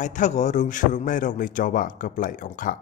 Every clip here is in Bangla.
Paithago Swrwngnai Rokni Choba Kwpalai Wngkha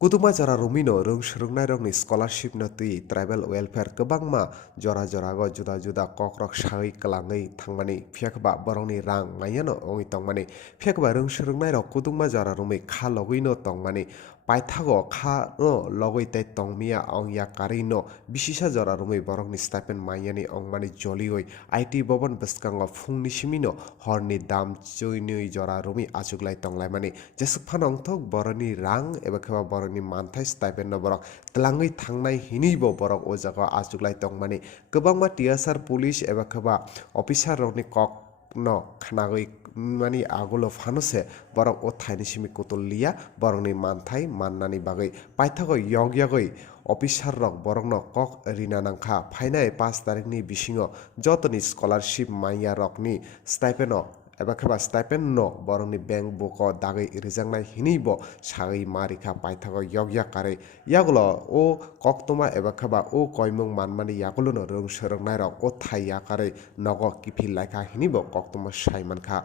Kutuma jora rumino Swrwngnai Rokni scholarship no tui tribal welfare kwbangma jora go juda juda kokrok sagui klangui thangmani phiakba borokni rang maiyano ongui tongmani phiakba Swrwngnai rok kutuma jora rumi kha logui no tongmani Paithago kha no logui tei tongmia ong yakari no bisisa jora rumi borokni stipend maiyani ongmani jolioi IT bobon bwskango phungni simino horni dam chuinui jora rumi achuklai tonglaimani jesuk phanong thok boroni rang eba kheba borokni manthai stipend no borok tlangui thangnai hinibo borok o jaga achuklai tongmani kwbangma TSR police eba kheba officer rokni kok no khnagui mani agulo phanose borok o thaini simi kutulliya borokni manthai mannani bagui paithago yogyagoi officer rok borokno kok rina nangkha phainai 5 tarik ni bisingo jotoni scholarship maiya rokni stipend eba kheba stipend no borokni bank book o dagui rijangnai hinibo sagui marikha paithago yogya kare yagulo o koktoma eba kheba o koimung manmani yagulo no Swrwngnai rok o thaiya kare nogo Kwpalai hinibo koktoma saimankha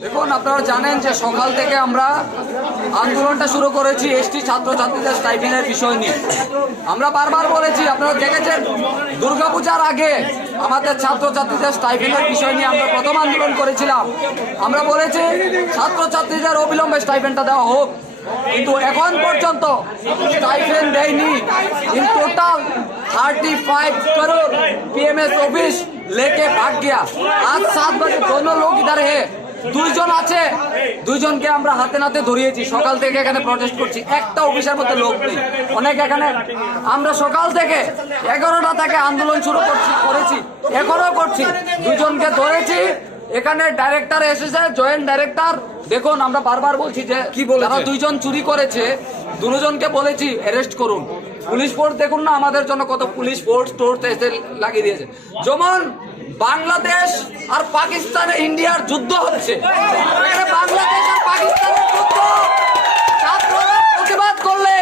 দেখুন আপনারা জানেন যে সকাল থেকে আমরা আন্দোলনটা শুরু করেছি এসটি ছাত্রছাত্রীদের স্টাইপেন্ডের বিষয় নিয়ে। আমরা বারবার বলেছি, আপনারা দেখেছেন দুর্গাপূজার আগে আমাদের ছাত্রছাত্রীদের স্টাইপেন্ডের বিষয় নিয়ে আমরা প্রথম আন্দোলন করেছিলাম। আমরা বলেছি ছাত্রছাত্রীদের অবিলম্বে স্টাইপেন্ডটা দেওয়া হোক, কিন্তু এখন পর্যন্ত স্টাইপেন্ড দেয়নি। In total 35 crore PMS office लेके भाग गया। आज 7 बजे दोनों लोग इधर है, দুইজন আছে, দুইজনকে আমরা হাতে নাতে ধরিয়েছি। সকাল থেকে এখানে প্রটেস্ট করছি, একটা অফিসের মধ্যে লোক নেই। অনেক এখানে আমরা সকাল থেকে 11টা থেকে আন্দোলন শুরু করেছি, এখনো করছি। দুইজনকে ধরেছি, এখানে ডাইরেক্টর এসেছে, জয়েন্ট ডাইরেক্টর। দেখুন আমরা বারবার বলছি যে যারা দুইজন চুরি করেছে দুজনকে বলেছি অ্যারেস্ট করুন। পুলিশ ফোর্স দেখুন না আমাদের জন্য কত পুলিশ ফোর্স টোর্স এসে লাগিয়ে দিয়েছে। যেমন বাংলাদেশ আর পাকিস্তানে ইন্ডিয়ার যুদ্ধ হচ্ছে, বাংলাদেশ আর পাকিস্তানের যুদ্ধ। ছাত্ররা প্রতিবাদ করলে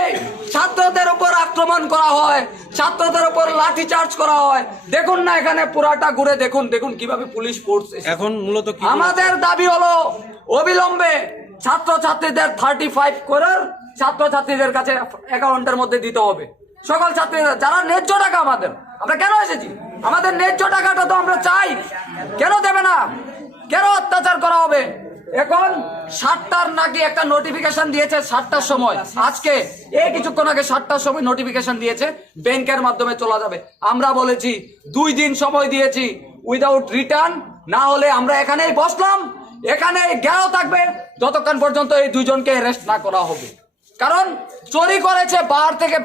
ছাত্রদের উপর আক্রমণ করা হয়, ছাত্রদের উপর লাঠি চার্জ করা হয়। দেখুন না এখানে পুরাটা ঘুরে দেখুন, দেখুন কিভাবে পুলিশ ফোর্স। এখন মূলত আমাদের দাবি হলো অবিলম্বে ছাত্রছাত্রীদের 35 করোড় ছাত্রছাত্রীদের কাছে অ্যাকাউন্টের মধ্যে দিতে হবে। সকল ছাত্রীরা যারা ন্যায্য টাকা, আমরা কেন এসেছি, আমাদের ন্যায্য টাকাটা তো আমরা চাই, কেন দেবে না, কেন অত্যাচার করা হবে? এখন 7টার নাকি একটা নোটিফিকেশন দিয়েছে, 7টার সময়, আজকে এই কিছুক্ষণ আগে 7টার সময় নোটিফিকেশন দিয়েছে ব্যাংকের মাধ্যমে চলা যাবে। আমরা বলেছি 2 দিন সময় দিয়েছি উইদাউট রিটার্ন, না হলে আমরা এখানেই বসলাম, এখানে গেও থাকবে যতক্ষণ পর্যন্ত এই দুইজনকে অ্যারেস্ট না করা হবে। কারণ চুরি করেছে,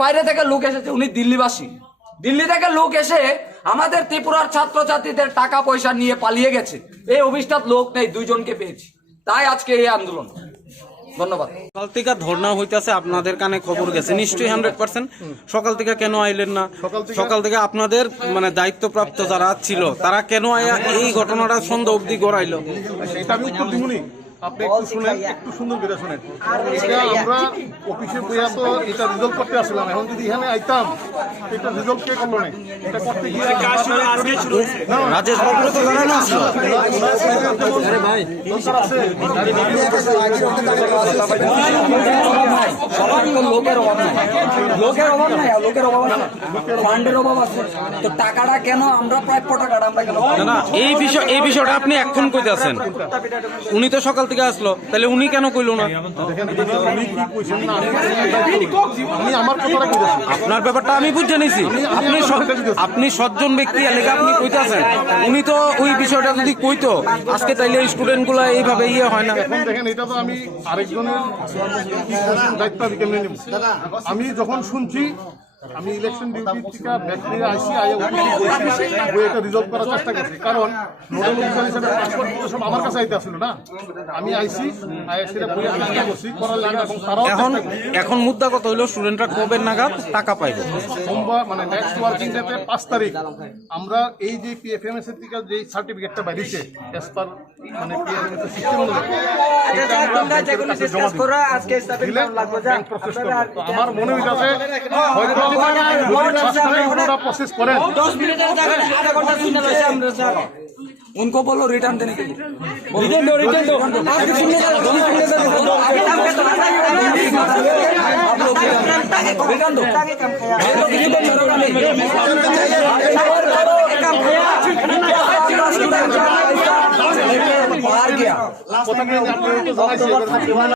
বাইরে থেকে লোক এসেছে, উনি দিল্লিবাসী। দিল্লি থেকে লোক এসে আমাদের ত্রিপুরার ছাত্রছাত্রীদের টাকা পয়সা নিয়ে পালিয়ে গেছে। এই অভিষ্টাত লোক নেই, দুইজনকে পেয়েছি, তাই আজকে এই আন্দোলন। ধন্যবাদ। সকাল থেকে ধর্ণা হইতেছে, আপনাদের কানে খবর গেছে নিশ্চয়ই 100%। সকাল থেকে কেন আইলেন না? সকাল থেকে আপনাদের মানে দায়িত্বপ্রাপ্ত যারা ছিল তারা কেন আয়া এই ঘটনাটা সন্ধ্যা অবধি গড়াইলো? আপনি একটু শুনেন, একটু সুন্দর করে শুনেন। এটা আমরা অফিসে বইয়া তো এটা রিজলভ করতে আসলাম, এখন যদি এখানে আইতাম এটা রিজলভ কে করলো না, এটা করতে গিয়ে রাজেশ বাবু তো জানানো আছে। লোকের অভাব নাই, লোকের অভাব নাই, ফান্ডের অভাব আছে। তো টাকাটা কেন আমরা প্রাপ্য টাকাটা আমরা কেন না, এই বিষয়টা আপনি এখন কইতেছেন। উনি তো সকাল থেকে আসলো, তাহলে উনি কেন কইলো না? আপনার ব্যাপারটা আমি বুঝে নিছি। আপনি সজ্জন ব্যক্তি এলাকা আপনি কইতেছেন, উনি তো ওই বিষয়টা যদি কইতো আজকে তাইলে স্টুডেন্ট গুলা এইভাবে হয় না। দেখেন এটা তো আমি আরেকজনের দায়িত্ব আমি যখন শুনছি, আমি ইলেকশন ডিউটি থেকে ব্যাক নিয়ে আসি, এটা রিজলভ করার চেষ্টা করছি। কারণ নোডাল অফিসার হিসেবে সব আমার কাছে আইতে আসলো না, আমি আইসি চেষ্টা করছি করার লাগে। এবং তারাও এখন মুদ্রা কত হইলো, স্টুডেন্টরা কবে নাগাদ টাকা পাইবে? সোমবার মানে নেক্সট ওয়ার্কিং ডেতে 5 তারিখ আমরা এই যে পিএফএমএস এর থেকে যে সার্টিফিকেটটা বাইরেছে এস পার মানে পিএফএমএস এর সিস্টেম অনুযায়ী আমার মনে হইতাছে হয়তো প্রসেস করেন। 10 মিনিটের জায়গায় আধা ঘন্টা শুনে রয়েছে আমরা স্যার। उनको बोलो रिटर्न देने के लिए रिटर्न दो बाहर गया